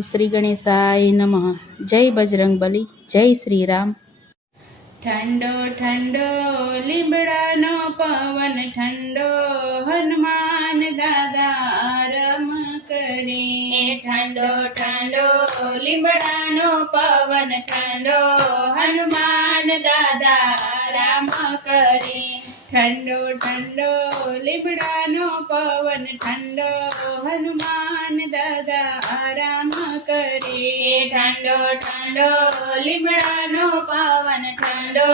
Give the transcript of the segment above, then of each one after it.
શ્રી ગણેશાય નમઃ. જય બજરંગબલી, જય શ્રી રામ. ઠંડો ઠંડો લીમડાનો પવન, ઠંડો હનુમાન દાદા રમ કરે. ઠંડો ઠંડો લીમડાનો પવન, ઠંડો હનુમાન દાદા રામ કરે. ઠંડો ઠંડો લીમડાનો પવન, ઠંડો હનુમાન દાદા રામ કરે. ઠંડો ઠંડો લીમડાનો પવન, ઠંડો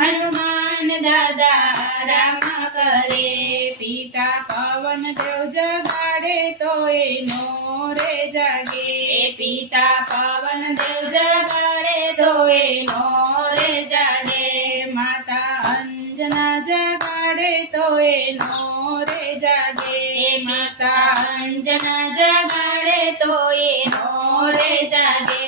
હનુમાન દાદા રામ કરે. પિતા પવન દેવ જગાડે તો એનો રે જાગે. પિતા પવન દેવ જગાડે તો એનો રે જાગે. માતા અંજના જગાડે તો એનો રે જાગે. માતા અંજના જગાડે તો એનો રે જાગે.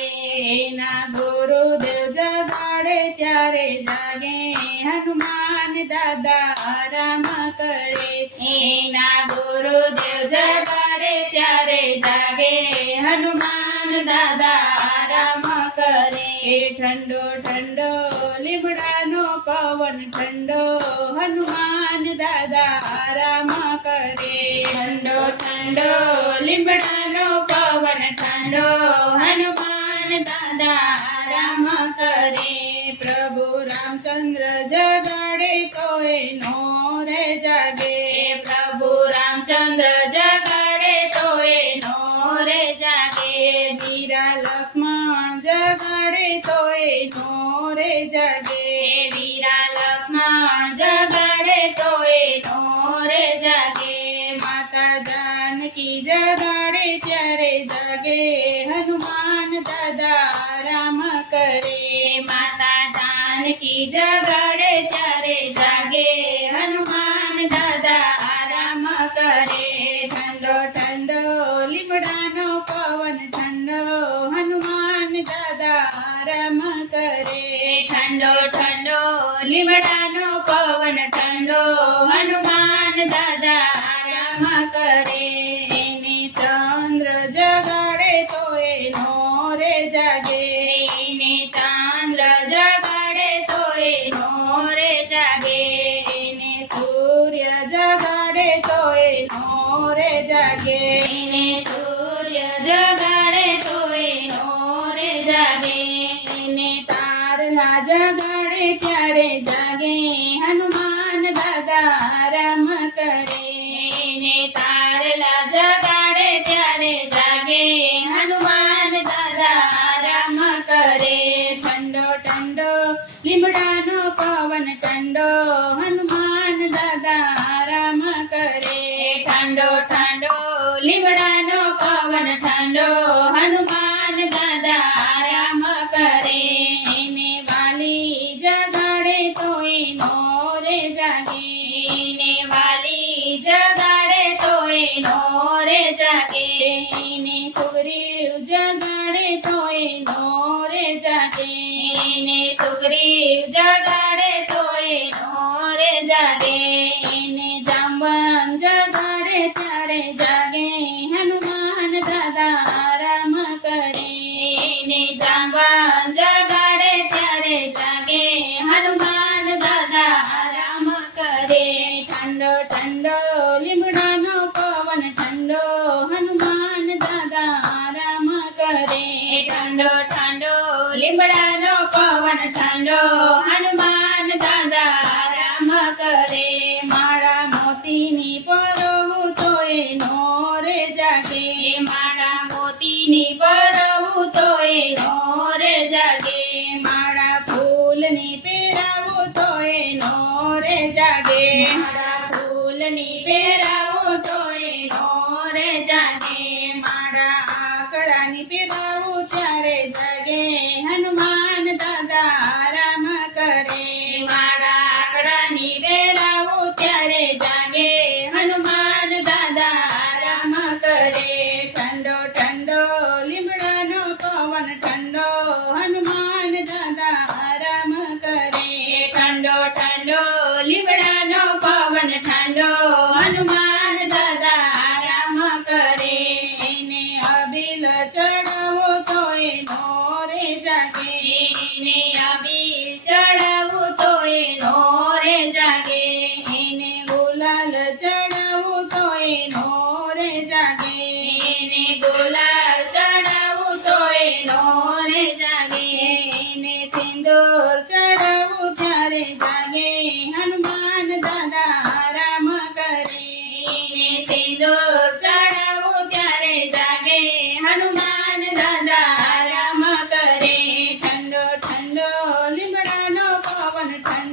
એના ગુરુદેવ જગાડે ત્યારે જાગે. હનુમાન દાદા રામ કરે. એના ગુરુદેવ જગાડે ત્યારે જાગે. હનુમાન દાદા રામ કરે. ઠંડો ઠંડો લીમડાનો પવન, ઠંડો હનુમાન દાદા રામ કરે. ઠંડો ઠંડો લીમડાનો પવન, ઠંડો હનુમાન દાદા રામ કરે. પ્રભુ રામચંદ્ર જગાડે તો એનો રે જાગે. પ્રભુ રામચંદ્ર જગાડે તો એનો રે જાગે. વીરા લક્ષ્મણ જગાડે તો એનો રે જાગે. વીરા લક્ષ્મણ જગાડે તો એનો રે જાગે. માતા જાનકી જગાડે ત્યારે જાગે. હનુમાન દાદા રામ કરે. માતા જાનકી જગાડે ત્યારે જાગે. હનુમાન દાદા રામ કરે. ઠંડો ઠંડો લીમડાનો પવન, ઠંડો હનુમાન દાદા રામ કરે. ઠંડો ઠંડો લીમડાનો પવન, ઠંડો હનુમાન દાદા રામ કરે. એને ચંદ્ર જગાડે તો એનો રે જાગે. એને ચાંદ્ર જગાડે તો એનો રે જાગે. એને સૂર્ય જગાડે તો એનો રે જાગે. એને સૂર્ય જગાડે તો એનો રે જાગે. એને તારલા જગાડે ત્યારે જાગે. હનુમાન દાદા રામ કરે. એને તારલા જગાડે ત્યારે જાગે. હનુમાન દાદા રામ કરે. ઠંડો ઠંડો લીમડાનો પવન, ઠંડો હનુમાન દાદા રામ કરે. ઠંડો ઠંડો લીમડાનો પવન, ઠંડો હનુમાન દાદા રામ કરે. એને વાલી જગાડે તો એનો રે જાગે. એને વાલી જગાડે તો એનો રે જાગે. એને સુગ્રીવ જગાડે તો એનો રે જાગે. એને સુગ્રીવ જગાડે તો એનો રે જાગે. એને જાંબન જગાડે ત્યારે જાગે. હનુમાન દાદા રામ કરે. એને જાંબા જગાડે ત્યારે જાગે. હનુમાન દાદા રામ કરે. ઠંડો ઠંડો લીમડાનો પવન, ઠંડો હનુમાન દાદા રામ કરે. ઠંડો ઠંડો લીમડાનો પવન, ઠંડો હનુમાન દાદા રામ કરે. માળા મોતીની પરવું તો એનો રે જાગે. માળા મોતીની પરવું તો એનો રે જાગે. માળા ફૂલની પહેરાવું તો એનો રે જાગે. માળા ફૂલની પહેરાવું તો એનો રે જાગે. માળા આકડાની પહેરાવું ત્યારે જાગે. હનુમાન દાદા રામ કરે.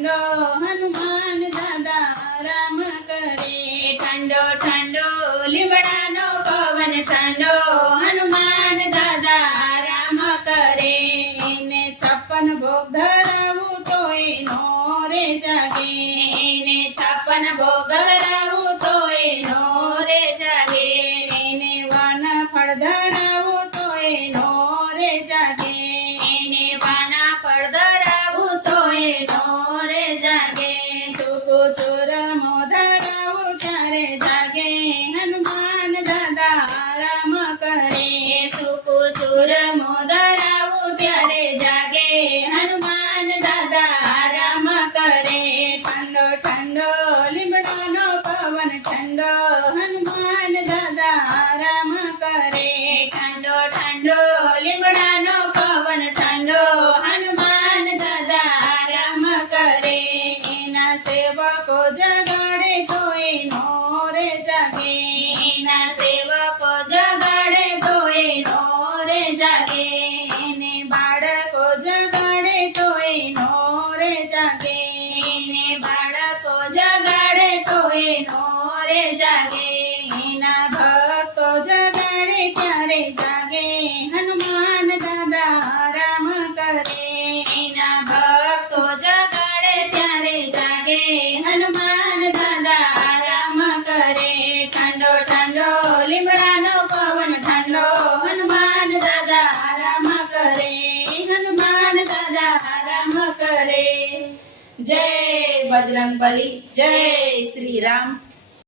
ઠંડો હનુમાન દાદા રામ કરે. ઠંડો ઠંડો લીમડાનો પવન ઠંડો હનુમાન દાદા આરામ કરે. એને 56 ભોગ ધરાવું તો એનો રે જાગે. એને 56 ભોગ વરાવું તો એનો રે જાગે. એને વન ફળ ધરાવું તો એનો રે જાગે. એને વાના ફળ ધરાવું તો એનો રે જાગે. સૂકું ચૂરમો ધરાવું ત્યારે જાગે હનુમાન દાદા રામ કરે. સૂકું ચૂરમો ધરાવું ત્યારે જાગે હનુમાન દાદા આરામ કરે. ઠંડો ઠંડો લીમડાનો પવન ઠંડો હનુમાન દાદા રામ કરે. ઠંડો ઠંડો લીમડાનો પવન ઠંડો હનુમાન દાદા આરામ કરે. એના સેવકો જગાડે તો એનો રે જાગે. એના સેવકો જગાડે તો એનો રે જાગે. એને બાળકો જગાડે તો એનો રે જાગે. એને બાળકો જગાડે તો એનો રે જાગે. એના ભક્તો જગાડે ત્યારે જાગે હનુમાન દાદા રામ કરે. એના ભક્તો જગાડે ત્યારે જાગે હનુમાન દાદા આરામ કરે. ઠંડો ઠંડો લીમડાનો પવન ઠંડો હનુમાન દાદા આરામ કરે. હનુમાન દાદા આરામ કરે. જય બજરંગબલી, જય શ્રી રામ.